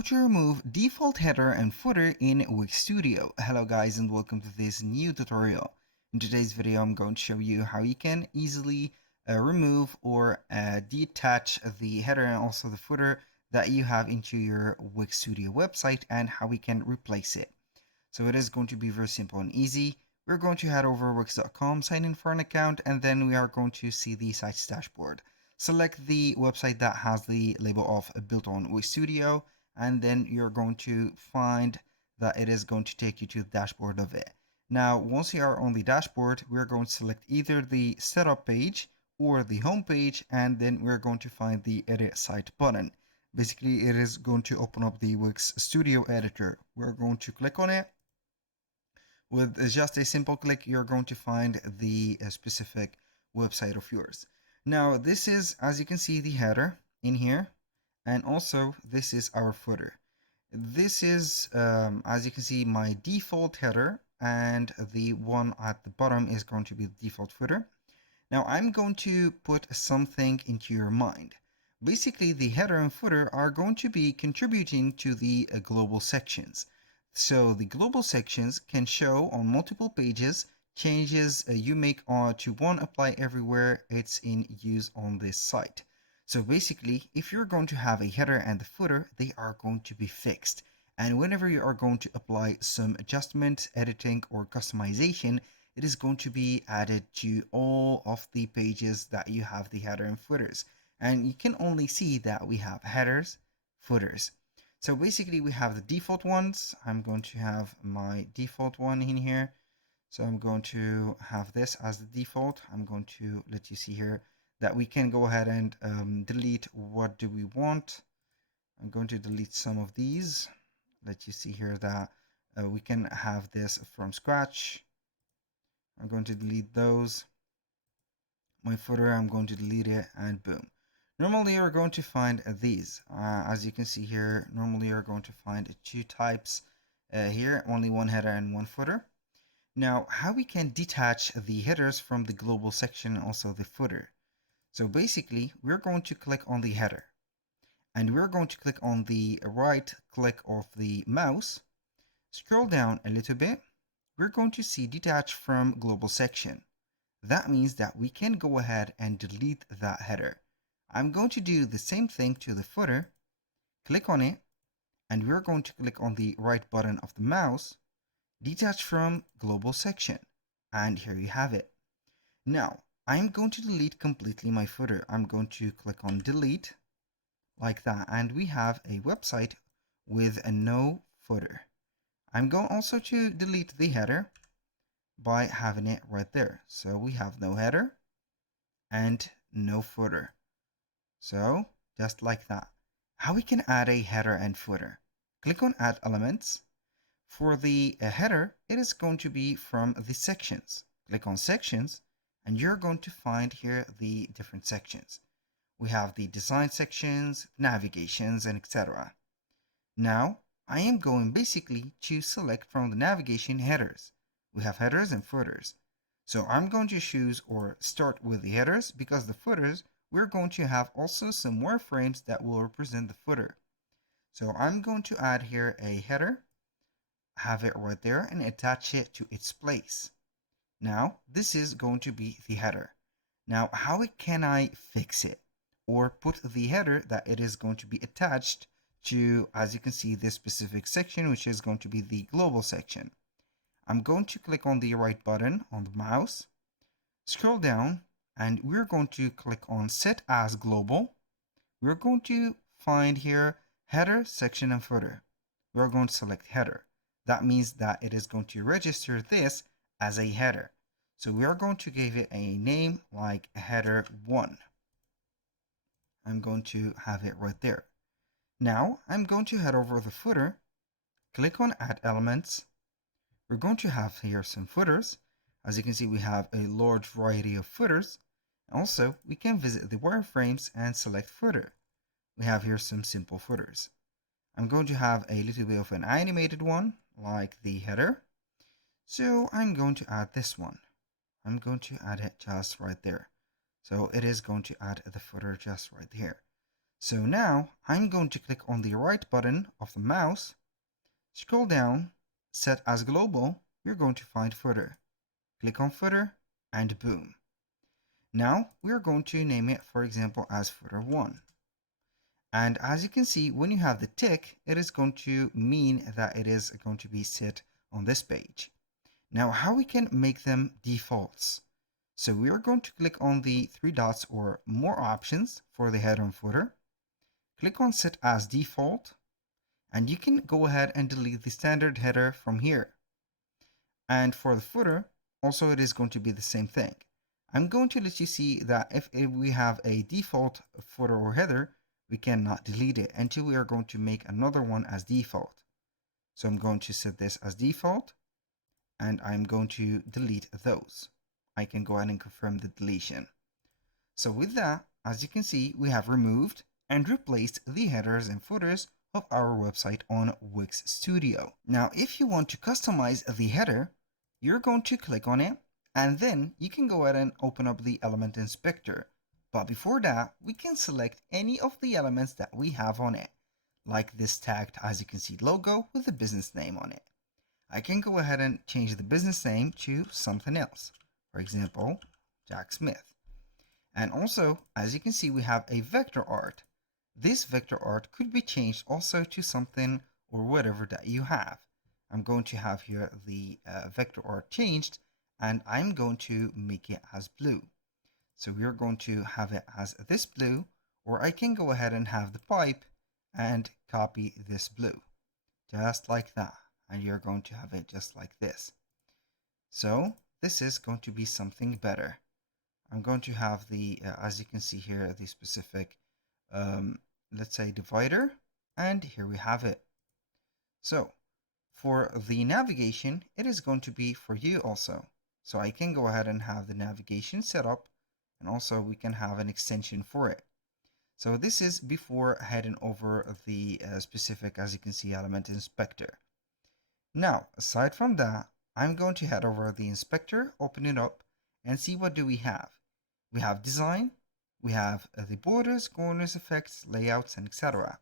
How to remove default header and footer in Wix Studio. Hello guys and welcome to this new tutorial. In today's video I'm going to show you how you can easily remove or detach the header and also the footer that you have into your Wix Studio website and how we can replace it. So it is going to be very simple and easy. We're going to head over wix.com, sign in for an account, and then we are going to see the site's dashboard. Select the website that has the label of built on Wix Studio, and then you're going to find that it is going to take you to the dashboard of it. Now, once you are on the dashboard, we're going to select either the setup page or the home page, and then we're going to find the edit site button. Basically, it is going to open up the Wix Studio editor. We're going to click on it. With just a simple click, you're going to find the specific website of yours. Now, this is, as you can see, the header in here, and also this is our footer. This is, as you can see, my default header, and the one at the bottom is going to be the default footer. Now, I'm going to put something into your mind. Basically, the header and footer are going to be contributing to the global sections. So the global sections can show on multiple pages changes you make to one apply everywhere it's in use on this site. So basically, if you're going to have a header and a footer, they are going to be fixed. And whenever you are going to apply some adjustment, editing, or customization, it is going to be added to all of the pages that you have the header and footers. And you can only see that we have headers, footers. So basically we have the default ones. I'm going to have my default one in here. So I'm going to have this as the default. I'm going to let you see here that we can go ahead and delete what do we want. I'm going to delete some of these. Let you see here that we can have this from scratch. I'm going to delete those. My footer, I'm going to delete it, and boom. Normally you're going to find these. As you can see here, normally you're going to find two types here, only one header and one footer. Now, how we can detach the headers from the global section and also the footer. So basically, we're going to click on the header, and we're going to click on the right click of the mouse, scroll down a little bit. We're going to see detach from global section. That means that we can go ahead and delete that header. I'm going to do the same thing to the footer, click on it, and we're going to click on the right button of the mouse, detach from global section, and here you have it. Now, I'm going to delete completely my footer. I'm going to click on delete, like that, and we have a website with a no footer. I'm going also to delete the header by having it right there. So we have no header and no footer. So just like that. How we can add a header and footer? Click on add elements. For the header, it is going to be from the sections. Click on sections and you're going to find here the different sections. We have the design sections, navigations, and etc. Now I am going basically to select from the navigation headers. We have headers and footers. So I'm going to choose or start with the headers, because the footers, we're going to have also some wireframes that will represent the footer. So I'm going to add here a header, have it right there, and attach it to its place. Now this is going to be the header. Now how can I fix it or put the header that it is going to be attached to, as you can see, this specific section, which is going to be the global section? I'm going to click on the right button on the mouse, scroll down, and we're going to click on set as global. We're going to find here header, section, and footer. We're going to select header. That means that it is going to register this as a header. So we are going to give it a name like header 1. I'm going to have it right there. Now I'm going to head over the footer, click on add elements. We're going to have here some footers. As you can see, we have a large variety of footers. Also, we can visit the wireframes and select footer. We have here some simple footers. I'm going to have a little bit of an animated one, like the header. So I'm going to add this one. I'm going to add it just right there. So it is going to add the footer just right here. So now I'm going to click on the right button of the mouse, scroll down, set as global, you're going to find footer. Click on footer and boom. Now we're going to name it, for example, as footer 1. And as you can see, when you have the tick, it is going to mean that it is going to be set on this page. Now, how we can make them defaults? So we are going to click on the three dots or more options for the header and footer. Click on set as default, and you can go ahead and delete the standard header from here. And for the footer, also it is going to be the same thing. I'm going to let you see that if we have a default footer or header, we cannot delete it until we are going to make another one as default. So I'm going to set this as default, and I'm going to delete those. I can go ahead and confirm the deletion. So with that, as you can see, we have removed and replaced the headers and footers of our website on Wix Studio. Now, if you want to customize the header, you're going to click on it, and then you can go ahead and open up the element inspector. But before that, we can select any of the elements that we have on it, like this tagged, as you can see, logo with the business name on it. I can go ahead and change the business name to something else. For example, Jack Smith. And also, as you can see, we have a vector art. This vector art could be changed also to something or whatever that you have. I'm going to have here the vector art changed, and I'm going to make it as blue. So we're going to have it as this blue, or I can go ahead and have the pipe and copy this blue, just like that. And you're going to have it just like this. So this is going to be something better. I'm going to have the, as you can see here, the specific, let's say, divider, and here we have it. So for the navigation, it is going to be for you also. So I can go ahead and have the navigation set up, and also we can have an extension for it. So this is before heading over the specific, as you can see, element inspector. Now, aside from that, I'm going to head over the inspector, open it up, and see what do we have. We have design, we have the borders, corners, effects, layouts, and etc.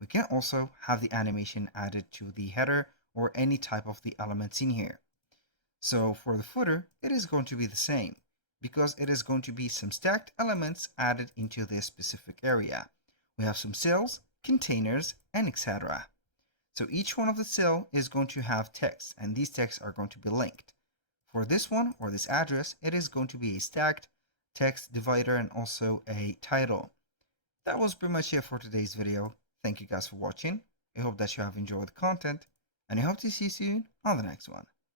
We can also have the animation added to the header or any type of the elements in here. So for the footer, it is going to be the same because it is going to be some stacked elements added into this specific area. We have some cells, containers, and etc. So each one of the cell is going to have text, and these texts are going to be linked. For this one or this address, it is going to be a stacked text divider and also a title. That was pretty much it for today's video. Thank you guys for watching. I hope that you have enjoyed the content, and I hope to see you soon on the next one.